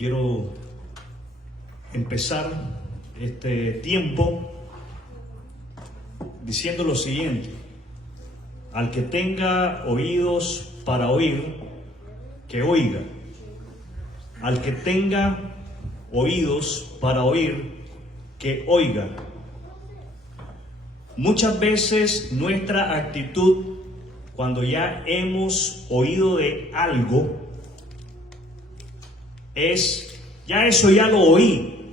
Quiero empezar este tiempo diciendo lo siguiente: al que tenga oídos para oír, que oiga. Al que tenga oídos para oír, que oiga. Muchas veces nuestra actitud, cuando ya hemos oído de algo, es: ya eso ya lo oí.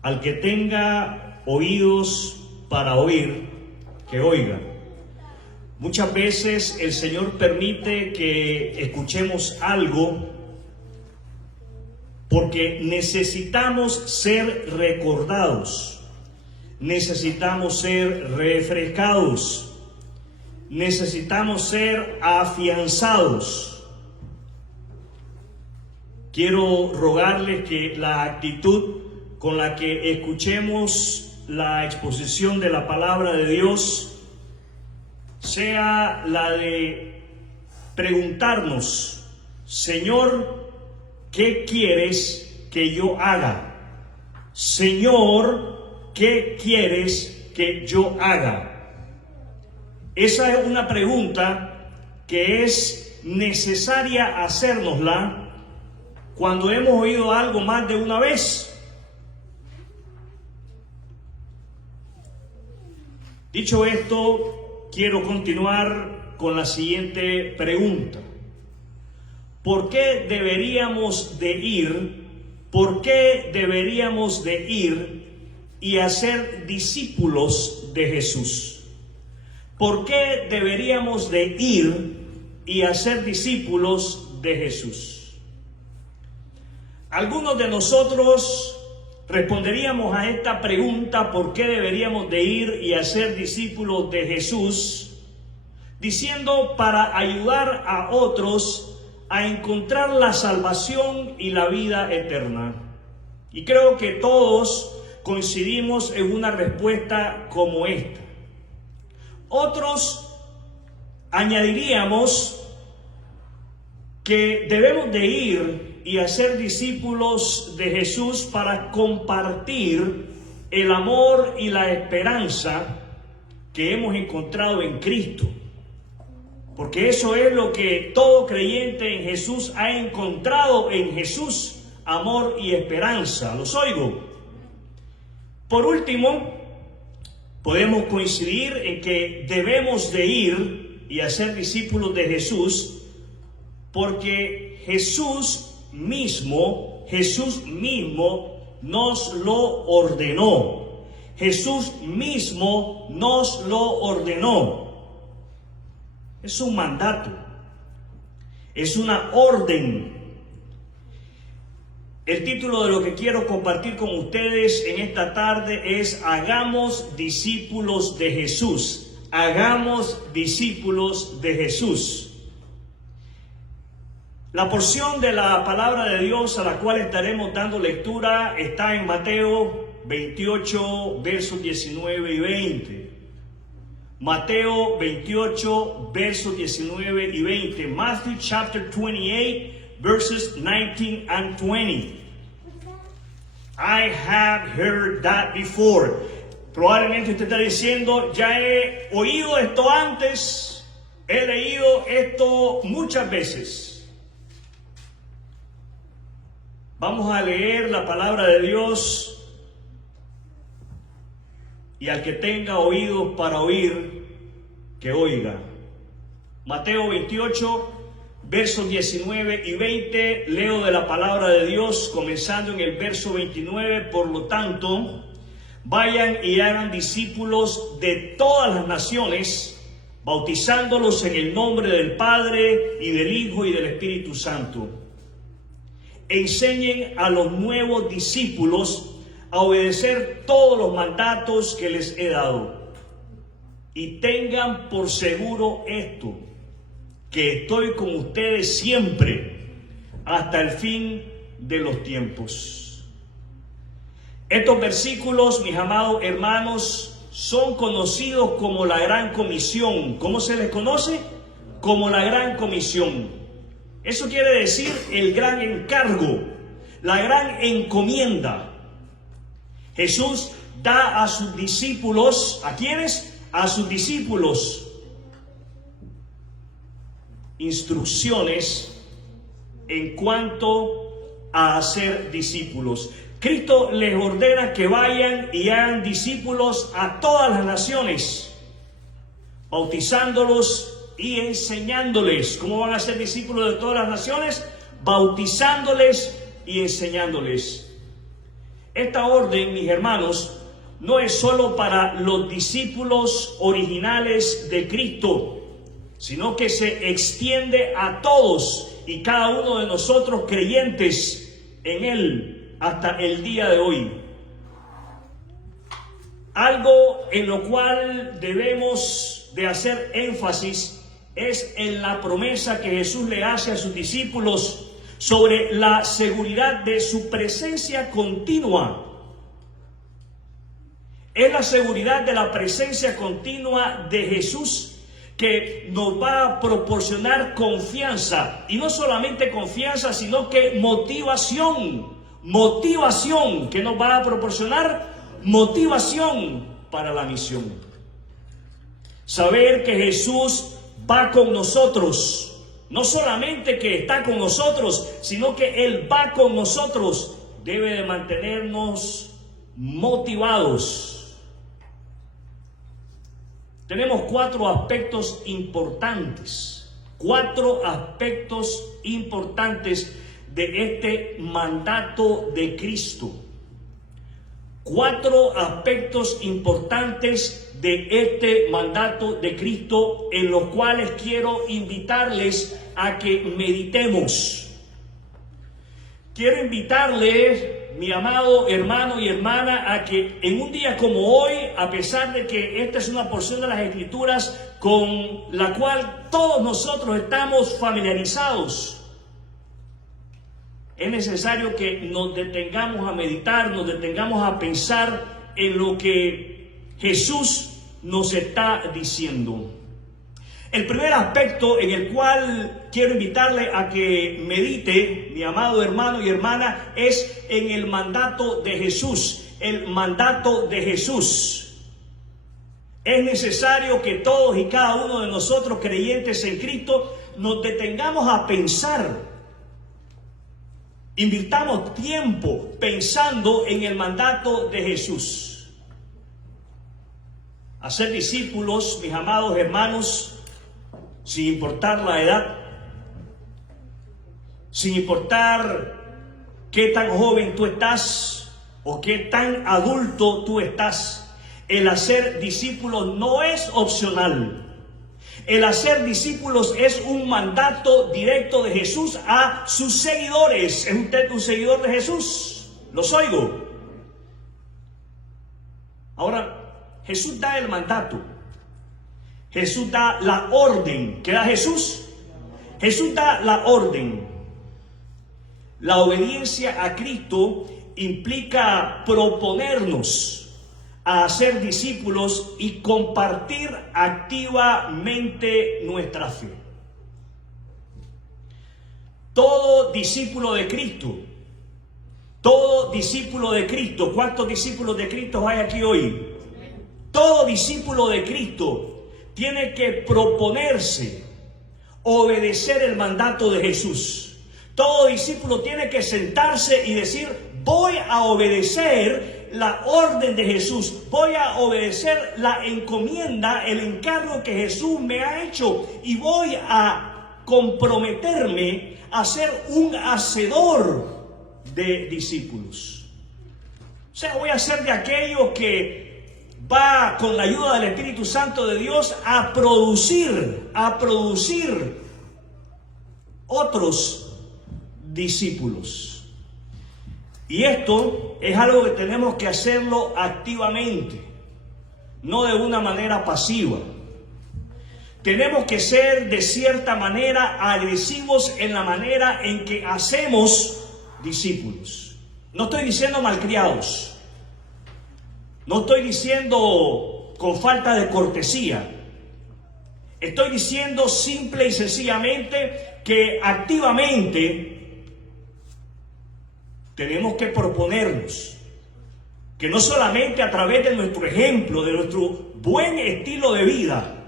Al que tenga oídos para oír, que oiga. Muchas veces el Señor permite que escuchemos algo porque necesitamos ser recordados, necesitamos ser refrescados, necesitamos ser afianzados. Quiero rogarles que la actitud con la que escuchemos la exposición de la palabra de Dios sea la de preguntarnos: Señor, ¿qué quieres que yo haga? Señor, ¿qué quieres que yo haga? Esa es una pregunta que es necesaria hacérnosla cuando hemos oído algo más de una vez. Dicho esto, quiero continuar con la siguiente pregunta: ¿por qué deberíamos de ir? ¿Por qué deberíamos de ir y hacer discípulos de Jesús? ¿Por qué deberíamos de ir y hacer discípulos de Jesús? Algunos de nosotros responderíamos a esta pregunta: ¿por qué deberíamos de ir y hacer discípulos de Jesús?, diciendo: para ayudar a otros a encontrar la salvación y la vida eterna. Y creo que todos coincidimos en una respuesta como esta. Otros añadiríamos que debemos de ir y hacer discípulos de Jesús para compartir el amor y la esperanza que hemos encontrado en Cristo. Porque eso es lo que todo creyente en Jesús ha encontrado en Jesús: amor y esperanza. ¿Los oigo? Por último, podemos coincidir en que debemos de ir y hacer discípulos de Jesús porque Jesús mismo nos lo ordenó. Jesús mismo nos lo ordenó. Es un mandato, es una orden. El título de lo que quiero compartir con ustedes en esta tarde es: hagamos discípulos de Jesús. Hagamos discípulos de Jesús. La porción de la palabra de Dios a la cual estaremos dando lectura está en Mateo 28, versos 19 y 20. Mateo 28, versos 19 y 20. Matthew chapter 28, verses 19 and 20. I have heard that before. Probablemente usted está diciendo: ya he oído esto antes, he leído esto muchas veces. Vamos a leer la palabra de Dios. Y al que tenga oídos para oír, que oiga. Mateo 28, versos 19 y 20, leo de la palabra de Dios, comenzando en el verso 29. Por lo tanto, vayan y hagan discípulos de todas las naciones, bautizándolos en el nombre del Padre, y del Hijo, y del Espíritu Santo. Enseñen a los nuevos discípulos a obedecer todos los mandatos que les he dado. Y tengan por seguro esto: que estoy con ustedes siempre, hasta el fin de los tiempos. Estos versículos, mis amados hermanos, son conocidos como la Gran Comisión. ¿Cómo se les conoce? Como la Gran Comisión. Eso quiere decir el gran encargo, la gran encomienda. Jesús da a sus discípulos, ¿a quiénes? A sus discípulos, instrucciones en cuanto a hacer discípulos. Cristo les ordena que vayan y hagan discípulos a todas las naciones, bautizándolos y enseñándoles. ¿Cómo van a ser discípulos de todas las naciones? Bautizándoles y enseñándoles. Esta orden, mis hermanos, no es solo para los discípulos originales de Cristo, sino que se extiende a todos y cada uno de nosotros creyentes en Él hasta el día de hoy. Algo en lo cual debemos de hacer énfasis es en la promesa que Jesús le hace a sus discípulos sobre la seguridad de su presencia continua. Es la seguridad de la presencia continua de Jesús que nos va a proporcionar confianza, y no solamente confianza, sino que motivación, que nos va a proporcionar motivación para la misión. Saber que Jesús va con nosotros, no solamente que está con nosotros, sino que Él va con nosotros, debe de mantenernos motivados. Tenemos cuatro aspectos importantes de este mandato de Cristo. Cuatro aspectos importantes de este mandato de Cristo en los cuales quiero invitarles a que meditemos. Quiero invitarles, mi amado hermano y hermana, a que en un día como hoy, a pesar de que esta es una porción de las Escrituras con la cual todos nosotros estamos familiarizados, es necesario que nos detengamos a meditar, nos detengamos a pensar en lo que Jesús nos está diciendo. El primer aspecto en el cual quiero invitarle a que medite, mi amado hermano y hermana, es en el mandato de Jesús. El mandato de Jesús. Es necesario que todos y cada uno de nosotros, creyentes en Cristo, nos detengamos a pensar. Invirtamos tiempo pensando en el mandato de Jesús. Hacer discípulos, mis amados hermanos, sin importar la edad, sin importar qué tan joven tú estás o qué tan adulto tú estás, el hacer discípulos no es opcional. El hacer discípulos es un mandato directo de Jesús a sus seguidores. ¿Es usted un seguidor de Jesús? Los oigo. Ahora, Jesús da el mandato. Jesús da la orden. ¿Qué da Jesús? Jesús da la orden. La obediencia a Cristo implica proponernos a ser discípulos y compartir activamente nuestra fe. Todo discípulo de Cristo, ¿cuántos discípulos de Cristo hay aquí hoy? Todo discípulo de Cristo tiene que proponerse obedecer el mandato de Jesús. Todo discípulo tiene que sentarse y decir: voy a obedecer la orden de Jesús, voy a obedecer la encomienda, el encargo que Jesús me ha hecho, y voy a comprometerme a ser un hacedor de discípulos. O sea, voy a ser de aquellos que va, con la ayuda del Espíritu Santo de Dios, a producir otros discípulos. Y esto es algo que tenemos que hacerlo activamente, no de una manera pasiva. Tenemos que ser de cierta manera agresivos en la manera en que hacemos discípulos. No estoy diciendo malcriados. No estoy diciendo con falta de cortesía. Estoy diciendo simple y sencillamente que activamente tenemos que proponernos que no solamente a través de nuestro ejemplo, de nuestro buen estilo de vida,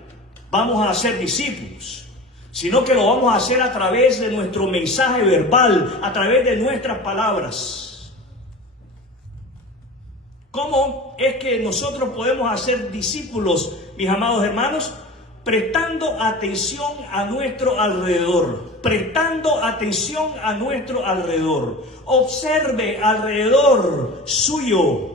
vamos a ser discípulos, sino que lo vamos a hacer a través de nuestro mensaje verbal, a través de nuestras palabras. ¿Cómo es que nosotros podemos hacer discípulos, mis amados hermanos? Prestando atención a nuestro alrededor, prestando atención a nuestro alrededor. Observe alrededor suyo.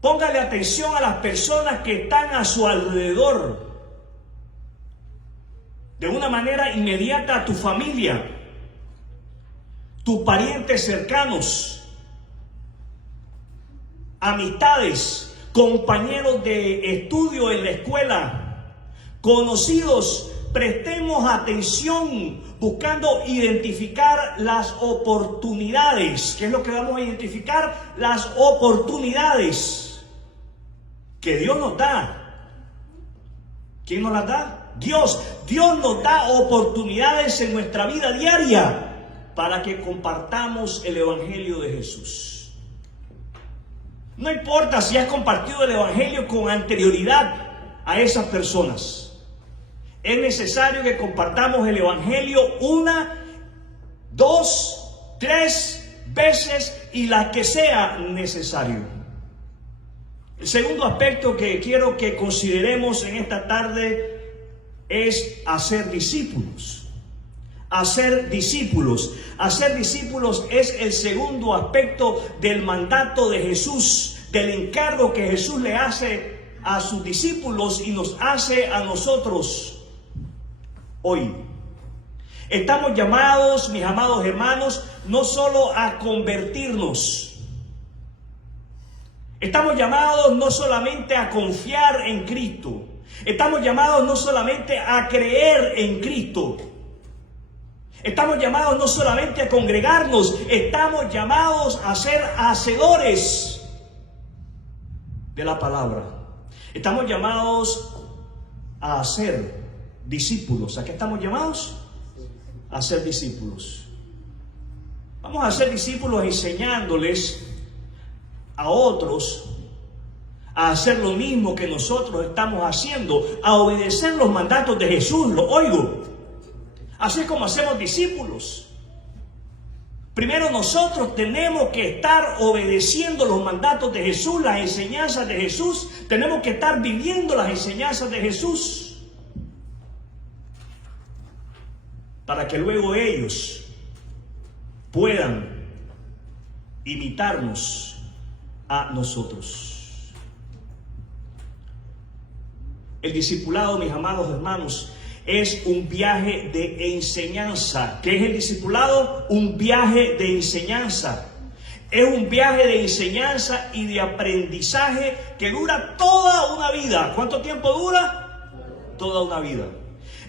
Póngale atención a las personas que están a su alrededor. De una manera inmediata a tu familia, tus parientes cercanos, amistades, compañeros de estudio en la escuela, conocidos. Prestemos atención buscando identificar las oportunidades. ¿Qué es lo que vamos a identificar? Las oportunidades que Dios nos da. ¿Quién nos las da? Dios. Dios nos da oportunidades en nuestra vida diaria para que compartamos el Evangelio de Jesús. No importa si has compartido el Evangelio con anterioridad a esas personas. Es necesario que compartamos el Evangelio 1, 2, 3 veces y las que sea necesario. El segundo aspecto que quiero que consideremos en esta tarde es hacer discípulos. Hacer discípulos. Hacer discípulos es el segundo aspecto del mandato de Jesús, del encargo que Jesús le hace a sus discípulos y nos hace a nosotros hoy. Estamos llamados, mis amados hermanos, no solo a convertirnos. Estamos llamados no solamente a confiar en Cristo. Estamos llamados no solamente a creer en Cristo. Estamos llamados no solamente a congregarnos. Estamos llamados a ser hacedores de la palabra. Estamos llamados a hacer discípulos. ¿A qué estamos llamados? A ser discípulos. Vamos a ser discípulos enseñándoles a otros a hacer lo mismo que nosotros estamos haciendo, a obedecer los mandatos de Jesús. Lo oigo. Así es como hacemos discípulos. Primero nosotros tenemos que estar obedeciendo los mandatos de Jesús, las enseñanzas de Jesús. Tenemos que estar viviendo las enseñanzas de Jesús, para que luego ellos puedan imitarnos a nosotros. El discipulado, mis amados hermanos, es un viaje de enseñanza. ¿Qué es el discipulado? Un viaje de enseñanza. Es un viaje de enseñanza y de aprendizaje que dura toda una vida. ¿Cuánto tiempo dura? Toda una vida.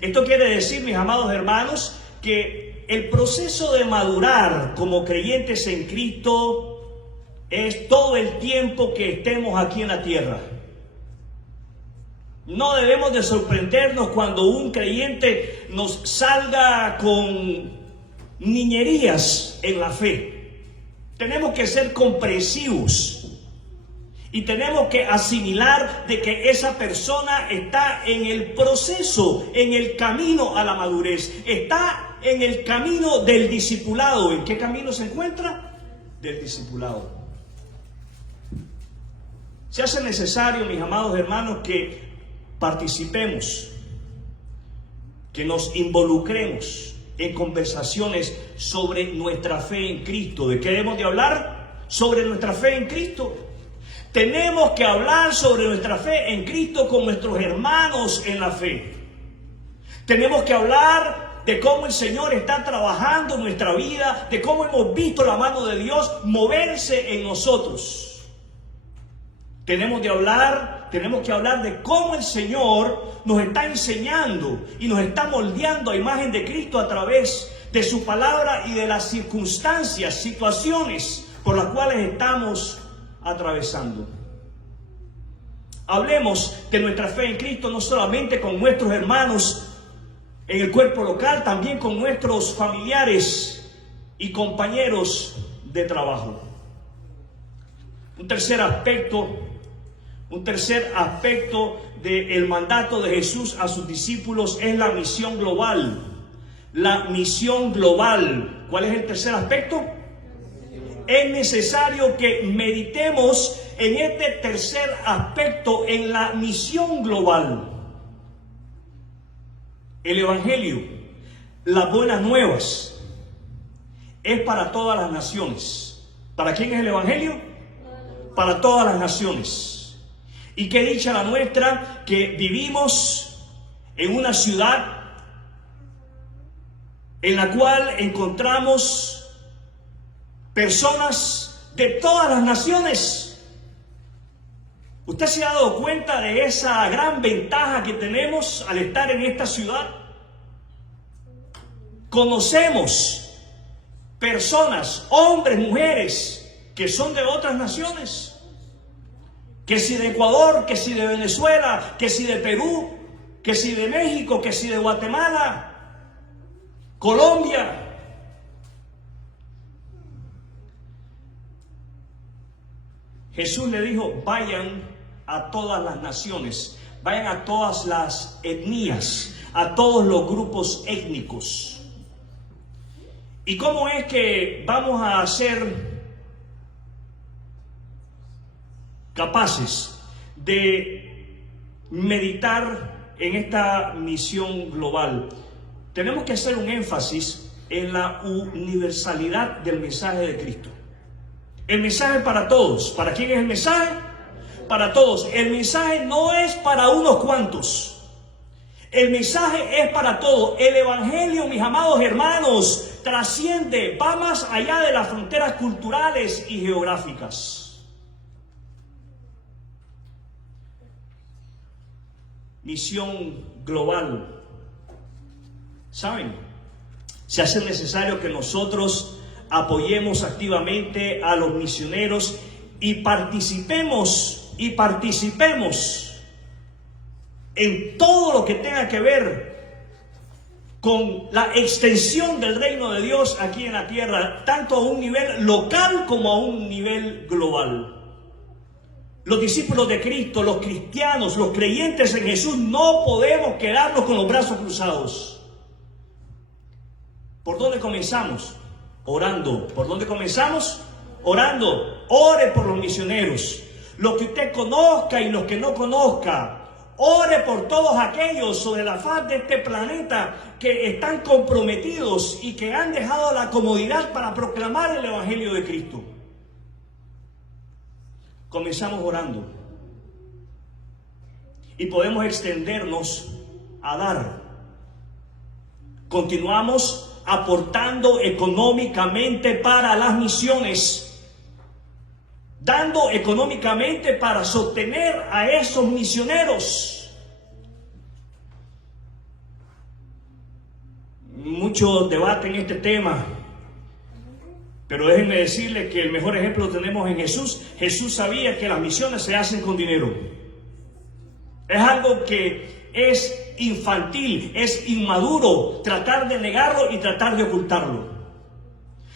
Esto quiere decir, mis amados hermanos, que el proceso de madurar como creyentes en Cristo es todo el tiempo que estemos aquí en la tierra. No debemos de sorprendernos cuando un creyente nos salga con niñerías en la fe. Tenemos que ser comprensivos y tenemos que asimilar de que esa persona está en el proceso, en el camino a la madurez, está en el camino del discipulado. ¿En qué camino se encuentra? Del discipulado. Se hace necesario, mis amados hermanos, que participemos, que nos involucremos en conversaciones sobre nuestra fe en Cristo. ¿De qué debemos de hablar? Sobre nuestra fe en Cristo. Tenemos que hablar sobre nuestra fe en Cristo con nuestros hermanos en la fe. Tenemos que hablar de cómo el Señor está trabajando en nuestra vida, de cómo hemos visto la mano de Dios moverse en nosotros. Tenemos que hablar de cómo el Señor nos está enseñando y nos está moldeando a imagen de Cristo a través de su palabra y de las circunstancias, situaciones por las cuales estamos atravesando. Hablemos de nuestra fe en Cristo no solamente con nuestros hermanos en el cuerpo local, también con nuestros familiares y compañeros de trabajo. Un tercer aspecto del mandato de Jesús a sus discípulos es la misión global. La misión global. ¿Cuál es el tercer aspecto? Es necesario que meditemos en este tercer aspecto, en la misión global. El Evangelio, las buenas nuevas, es para todas las naciones. ¿Para quién es el Evangelio? Para todas las naciones. Y qué dicha la nuestra que vivimos en una ciudad en la cual encontramos personas de todas las naciones. ¿Usted se ha dado cuenta de esa gran ventaja que tenemos al estar en esta ciudad? Conocemos personas, hombres, mujeres, que son de otras naciones. Que si de Ecuador, que si de Venezuela, que si de Perú, que si de México, que si de Guatemala, Colombia. Jesús le dijo, vayan a todas las naciones, vayan a todas las etnias, a todos los grupos étnicos. ¿Y cómo es que vamos a ser capaces de meditar en esta misión global? Tenemos que hacer un énfasis en la universalidad del mensaje de Cristo. El mensaje para todos. ¿Para quién es el mensaje? Para todos. El mensaje no es para unos cuantos. El mensaje es para todos. El Evangelio, mis amados hermanos, trasciende, va más allá de las fronteras culturales y geográficas. Misión global. ¿Saben? Se hace necesario que nosotros apoyemos activamente a los misioneros y participemos en todo lo que tenga que ver con la extensión del reino de Dios aquí en la tierra, tanto a un nivel local como a un nivel global. Los discípulos de Cristo, los cristianos, los creyentes en Jesús, no podemos quedarnos con los brazos cruzados. ¿Por dónde comenzamos? Orando. ¿Por dónde comenzamos? Orando. Ore por los misioneros. Los que usted conozca y los que no conozca. Ore por todos aquellos sobre la faz de este planeta que están comprometidos y que han dejado la comodidad para proclamar el Evangelio de Cristo. Comenzamos orando. Y podemos extendernos a dar. Continuamos aportando económicamente para las misiones, dando económicamente para sostener a esos misioneros. Mucho debate en este tema, pero déjenme decirles que el mejor ejemplo lo tenemos en Jesús. Jesús sabía que las misiones se hacen con dinero. Es algo que es infantil, es inmaduro tratar de negarlo y tratar de ocultarlo.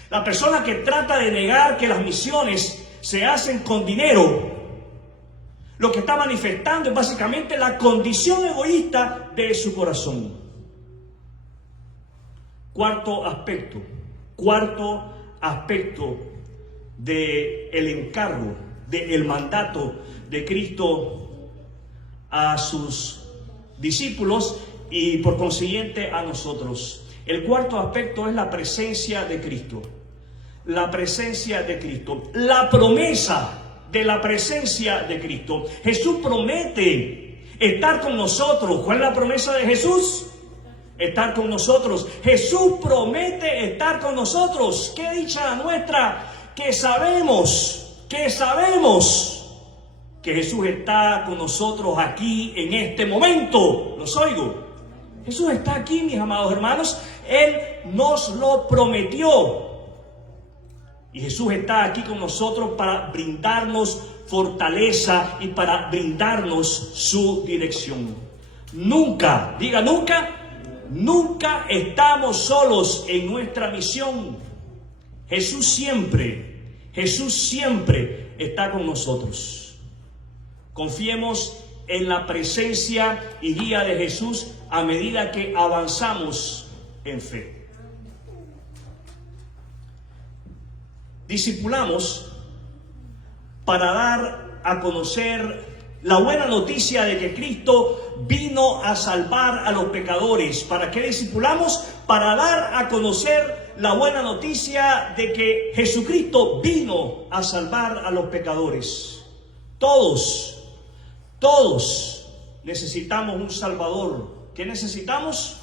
La persona que trata de negar que las misiones se hacen con dinero, lo que está manifestando es básicamente la condición egoísta de su corazón. Cuarto aspecto del encargo, del mandato de Cristo a sus discípulos y por consiguiente a nosotros. El cuarto aspecto es la presencia de Cristo. La presencia de Cristo. La promesa de la presencia de Cristo. Jesús promete estar con nosotros. ¿Cuál es la promesa de Jesús? Estar con nosotros. Jesús promete estar con nosotros. Qué dicha nuestra que sabemos que Jesús está con nosotros aquí en este momento. ¿Los oigo? Jesús está aquí, mis amados hermanos. Él nos lo prometió. Y Jesús está aquí con nosotros para brindarnos fortaleza y para brindarnos su dirección. Nunca, diga nunca, nunca estamos solos en nuestra misión. Jesús siempre está con nosotros. Confiemos en la presencia y guía de Jesús a medida que avanzamos en fe. Discipulamos para dar a conocer la buena noticia de que Cristo vino a salvar a los pecadores. ¿Para qué discipulamos? Para dar a conocer la buena noticia de que Jesucristo vino a salvar a los pecadores. Todos necesitamos un Salvador. ¿Qué necesitamos?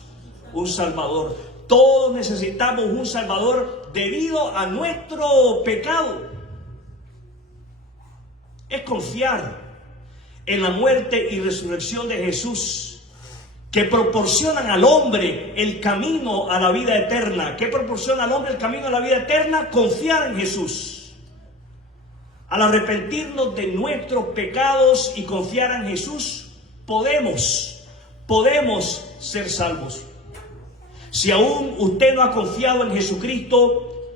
Un Salvador. Todos necesitamos un Salvador debido a nuestro pecado. Es confiar en la muerte y resurrección de Jesús, que proporcionan al hombre el camino a la vida eterna. ¿Qué proporciona al hombre el camino a la vida eterna? Confiar en Jesús. Al arrepentirnos de nuestros pecados y confiar en Jesús, podemos ser salvos. Si aún usted no ha confiado en Jesucristo,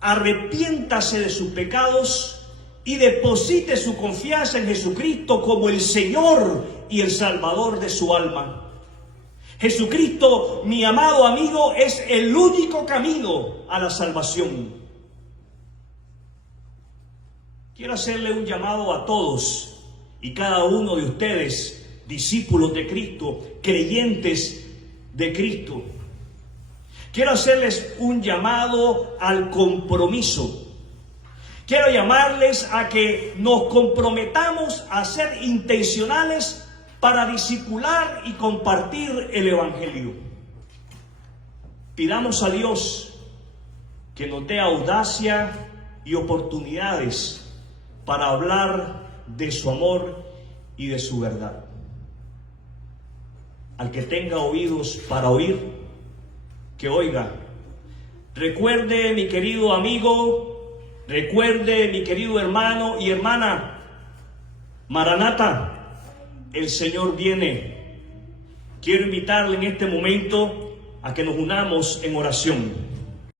arrepiéntase de sus pecados y deposite su confianza en Jesucristo como el Señor y el Salvador de su alma. Jesucristo, mi amado amigo, es el único camino a la salvación. Quiero hacerle un llamado a todos y cada uno de ustedes, discípulos de Cristo, creyentes de Cristo. Quiero hacerles un llamado al compromiso. Quiero llamarles a que nos comprometamos a ser intencionales para discipular y compartir el Evangelio. Pidamos a Dios que nos dé audacia y oportunidades para hablar de su amor y de su verdad. Al que tenga oídos para oír, que oiga. Recuerde, mi querido amigo, recuerde, mi querido hermano y hermana, Maranata, el Señor viene. Quiero invitarle en este momento a que nos unamos en oración.